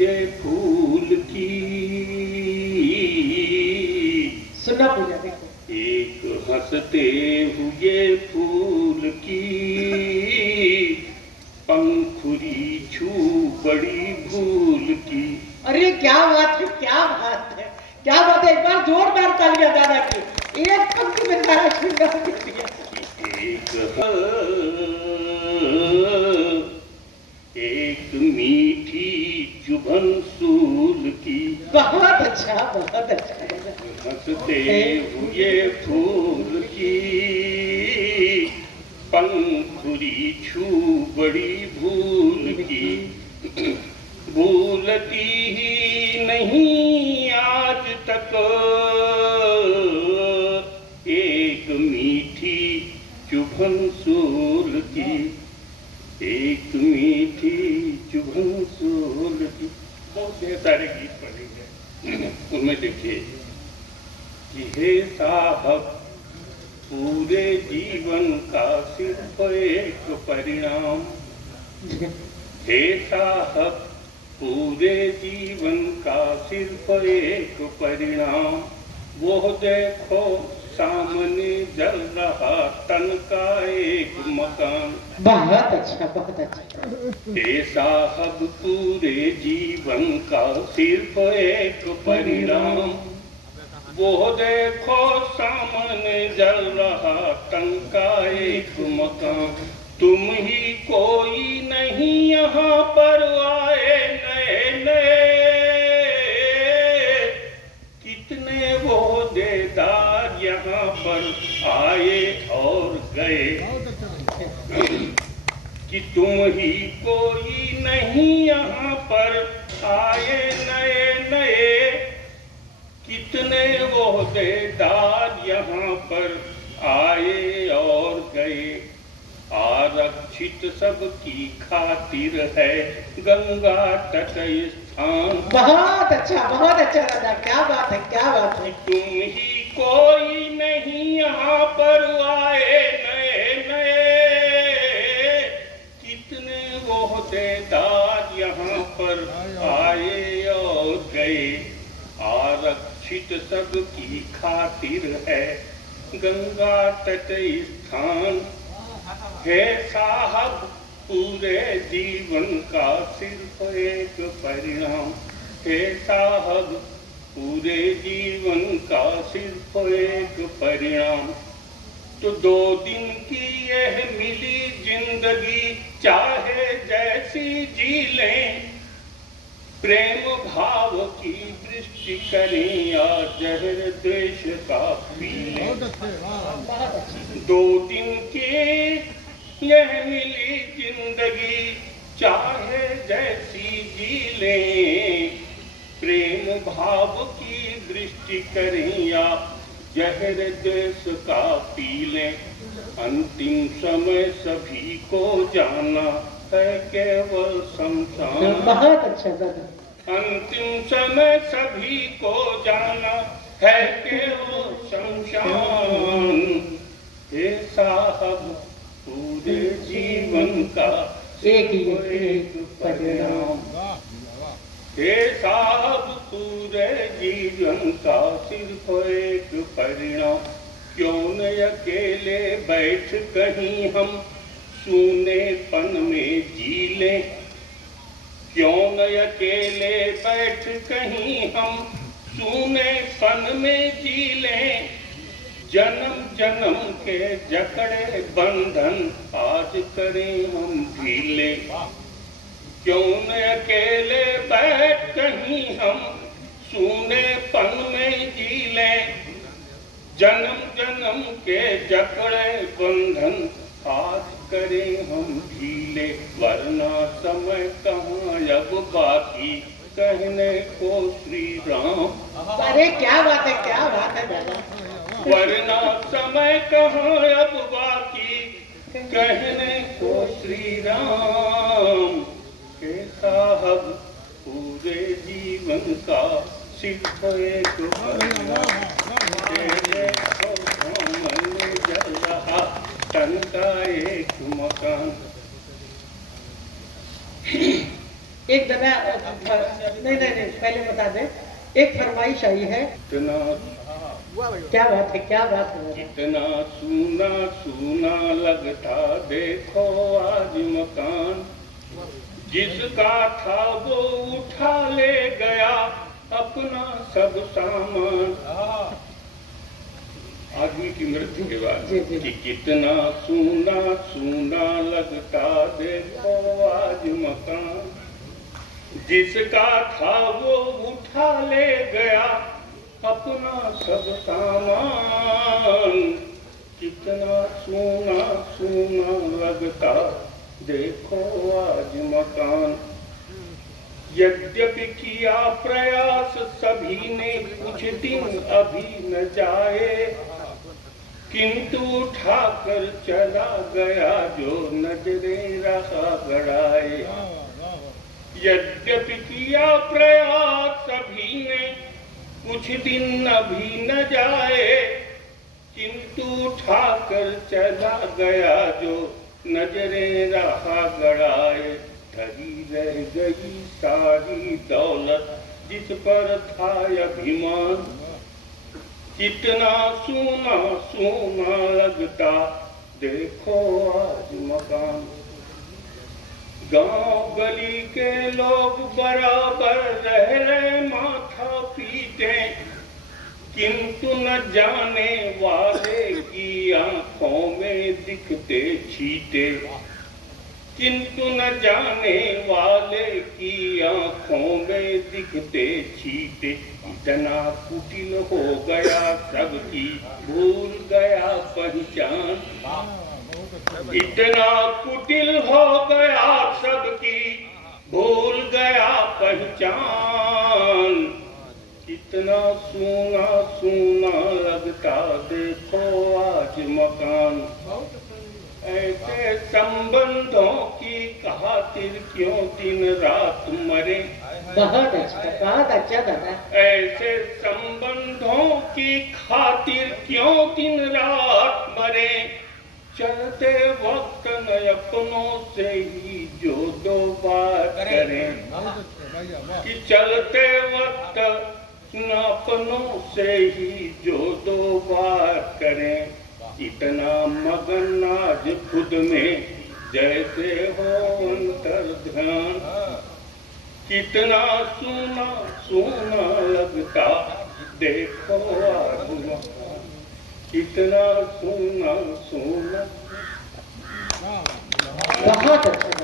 ये फूल की। सुना पूजा देखो। एक हंसते हुए फूल की पंखुड़ी छू बड़ी भूल की। अरे क्या बात है, क्या बात है, क्या बात है। एक बार जोरदार तालियां दादा की। एक पंक्ति में सारा श्रृंगार कर दिया। एक मीठी चुभन सूल की। बहुत अच्छा, बहुत अच्छा। हंसते हुए फूल की पंखुड़ी छू बड़ी भूल की। भूलती ही नहीं आज तक एक मीठी चुभन सूल की। एक मीठी चुभन सूल की। बहुत सारे गीत पढ़ेंगे, उनमें देखिए कि हे साहब पूरे जीवन का सिर्फ एक परिणाम। हे साहब पूरे जीवन का सिर्फ एक परिणाम। वो देखो सामने जल रहा तन का एक मकान। बहुत अच्छा, बहुत अच्छा। हे साहब पूरे जीवन का सिर्फ एक परिणाम। वो देखो सामने जल रहा तन का एक मकान। तुम ही कोई नहीं यहाँ पर आए नए नए। कितने वो देदार यहाँ पर आए और गए। कि तुम ही कोई नहीं यहाँ पर आए नए नए। कितने वो देदार यहाँ पर आए और गए। आरक्षित सबकी खातिर है गंगा तट स्थान। बहुत अच्छा, बहुत अच्छा राजा। क्या बात है, क्या बात है। तुम ही कोई नहीं यहाँ पर आए नए नए। कितने वो देदार यहाँ पर आए और गए। आरक्षित सबकी खातिर है गंगा तट स्थान। हे साहब पूरे जीवन का सिर्फ एक परिणाम। हे साहब पूरे जीवन का सिर्फ एक परिणाम। तो 2 दिन की यह मिली जिंदगी चाहे जैसी जी लें। प्रेम भाव की दृष्टि करें या जहर द्वेष का पी लें। 2 दिन की यह मिली जिंदगी चाहे जैसी जी लें। प्रेम भाव की दृष्टि करें या जहर देश का पी लें। अंतिम समय सभी को जाना है केवल शमशान। बहुत अच्छा दादा। अंतिम समय सभी को जाना है केवल शमशान। हे साहब पूरे जीवन का एक परिणाम। हे साहब पूरे जीवन का सिर्फ एक परिणाम। क्यों न अकेले बैठ कहीं हम सूनेपन में जी लें। क्यों न अकेले बैठ कहीं हम सूनेपन में जी लें। जन्म जन्म के जकड़े बंधन आज करें हम ढीले। क्यों न अकेले बैठ कहीं हम सूनेपन में जी लें। जन्म जन्म के जकड़े बंधन आज करें हम ढीले। वरना समय कहाँ अब बाकी कहने को श्री राम। अरे क्या बात है, क्या बात है दादा। वरना समय कहाँ अब बाकी कहने को श्री राम। के साहब पूरे जीवन का सिर्फ एक परिणाम। जल रहा तन का एक मकान। एक दना नहीं नहीं नहीं, पहले बता दें, एक फरमाइश आई है। इतना क्या बात है, क्या बात है। कितना सूना सूना लगता देखो आज मकान, जिसका था वो उठा ले गया अपना सब सामान। आदमी की मृत्यु के बाद जी, जी। कि कितना सूना सूना लगता देखो आज मकान, जिसका था वो उठा ले गया अपना सब सामान। कितना सोना सोना लगता देखो आज मकान। यद्यपि किया प्रयास सभी ने कुछ दिन अभी न जाए, किंतु उठाकर चला गया जो नजरे रहा गड़ाए। यद्यपि किया प्रयास सभी ने कुछ दिन अभी न जाए, किंतु उठाकर चला गया जो नजरे रहा गड़ाए। धरी रह गई सारी दौलत जिस पर था अभिमान, कितना सोना सोना लगता देखो आज मकान। गांव गली के लोग बराबर रह रहे माथा पीटे, किंतु न जाने वाले की आंखों में दिखते छींटे। किंतु न जाने वाले की आंखों में दिखते छींटे। इतना कुटिल हो गया सबकी भूल गया पहचान। इतना कुटिल हो गया सबकी भूल गया पहचान। कितना सोना सोना लगता देखो आज मकान। ऐसे संबंधों की खातिर क्यों दिन रात मरे। बहुत अच्छा दादा। ऐसे संबंधों की खातिर क्यों दिन रात मरे। चलते वक्त न अपनों से ही जो दो बात करें, कि चलते वक्त न अपनों से ही जो दो बात करें। इतना मगन आज खुद में जैसे हो अंतर ध्यान। कितना सोना सोना लगता देखो आज मकान। कितना सोना सोना। बहुत अच्छा।